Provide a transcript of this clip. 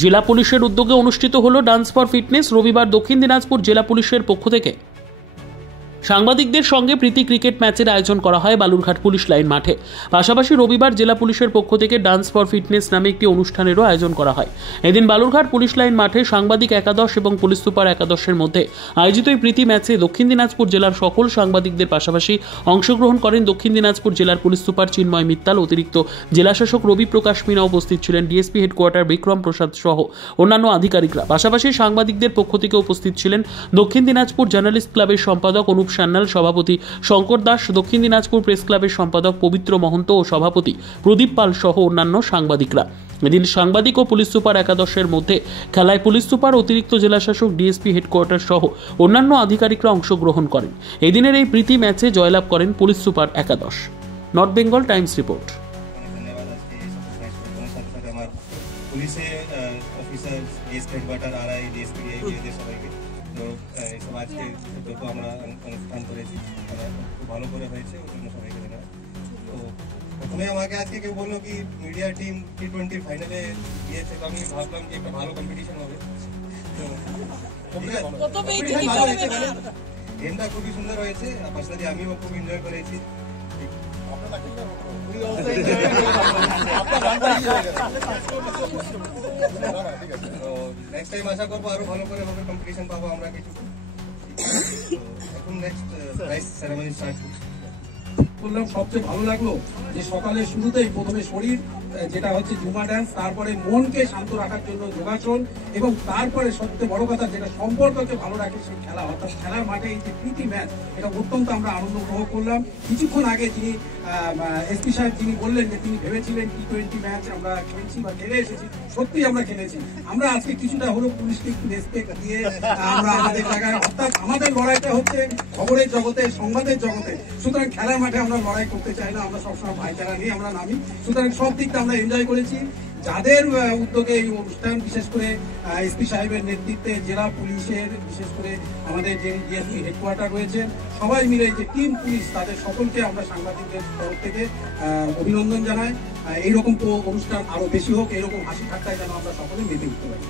জেলা পুলিশের উদ্যোগে অনুষ্ঠিত হলো ডান্স ফর ফিটনেস। রবিবার দক্ষিণ দিনাজপুর জেলা পুলিশের পক্ষ থেকে সাংবাদিকদের সঙ্গে প্রীতি ক্রিকেট ম্যাচের আয়োজন করা হয় বালুরঘাট পুলিশ লাইন মাঠে। পাশাপাশি রবিবার জেলা পুলিশের পক্ষ থেকে ডান্স ফর ফিটনেস নামে একটি অনুষ্ঠানেরও আয়োজন করা হয়। এদিন বালুরঘাট পুলিশ লাইন মাঠে সাংবাদিক একাদশ এবং পুলিশ সুপার একাদশের মধ্যে আয়োজিত এই প্রীতি ম্যাচে দক্ষিণ দিনাজপুর জেলার সকল সাংবাদিকদের পাশাপাশি অংশগ্রহণ করেন দক্ষিণ দিনাজপুর জেলার পুলিশ সুপার চিন্ময় মিত্তাল, অতিরিক্ত জেলাশাসক রবি প্রকাশ মিনা, উপস্থিত ছিলেন ডিএসপি হেডকোয়ার্টার বিক্রম প্রসাদ সহ অন্যান্য আধিকারিকরা। পাশাপাশি সাংবাদিকদের পক্ষ থেকে উপস্থিত ছিলেন দক্ষিণ দিনাজপুর জার্নালিস্ট ক্লাবের সম্পাদক অনুপ সান্যাল, সভাপতি শঙ্কর দাস, দক্ষিণ দিনাজপুর প্রেস ক্লাবের সম্পাদক পবিত্র মহন্ত ও সভাপতি প্রদীপ পাল সহ অন্যান্য সাংবাদিকরা। এদিন সাংবাদিক ও পুলিশ সুপার একাদশের মধ্যে খেলায় পুলিশ সুপার, অতিরিক্ত জেলাশাসক, ডিএসপি হেডকোয়ার্টার সহ অন্যান্য আধিকারিকরা অংশগ্রহণ করেন। এদিনের এই প্রীতি ম্যাচে জয়লাভ করেন পুলিশ সুপার একাদশ। North Bengal Times report. পুলিশে officer, DSP headquarter, RI, DSP সবাইকে তো সব আজকে যত আমরা অনুষ্ঠান করেছি খুব ভালো করে হয়েছে, ওই জন্য সবাইকে ধন্যবাদ। তো প্রথমে আমাকে আজকে কেউ বললো কি মিডিয়া টিম T20 ফাইনালে গিয়েছে, তো আমি ভাবলাম যে একটা ভালো কম্পিটিশন হবে। গেমটা খুবই সুন্দর হয়েছে, পার্সোনালি আমিও খুব এনজয় করেছি। নেক্সট টাইম আশা করবো আরো ভালো করে হবে, কম্পিটিশন পাবো আমরা কিছু। এখন নেক্সট প্রাইজ সেরেমনি স্টার্ট করলাম। সবচেয়ে ভালো লাগলো যে সকালের শুরুতেই প্রথমে শরীর যেটা হচ্ছে ঝুমা ডান্স, তারপরে মনকে শান্ত রাখার জন্য যোগাসন, এবং তারপরে সবচেয়ে বড় কথা যেটা সম্পর্ককে ভালো রাখে সেই খেলা, অর্থাৎ খেলার মাঠে এই যে প্রীতি ম্যাচ, এটা অত্যন্ত আমরা আনন্দ উপভোগ করলাম। কিছুক্ষণ আগে যিনি এসপি সাহেব যিনি বললেন যে তিনি ভেবেছিলেন T20 ম্যাচ আমরা খেলছি বা খেলে এসেছি, সত্যি আমরা খেলেছি। আমরা আজকে কিছুটা হলো পুলিশকে একটু রেসপেক্ট দিয়ে আমরা আমাদের জায়গায়, অর্থাৎ আমাদের লড়াইটা হচ্ছে খবরের জগতে, সংবাদের জগতে। সুতরাং খেলার মাঠে আমরা লড়াই করতে চাই না, আমরা সবসময় ভাইচারা নিয়ে আমরা নামি। সুতরাং সব দিকটা আমরা এনজয় করেছি। যাদের উদ্যোগে এই অনুষ্ঠান, বিশেষ করে এসপি সাহেবের নেতৃত্বে জেলা পুলিশের, বিশেষ করে আমাদের যে ডিএসপি হেডকোয়ার্টার রয়েছেন, সবাই মিলে যে টিম পুলিশ, তাদের সকলকে আমরা সাংবাদিকদের তরফ থেকে অভিনন্দন জানাই। এইরকম অনুষ্ঠান আরো বেশি হোক, এইরকম হাসি ঠাট্টায় যেন আমরা সকলে মেতে উঠতে পারি।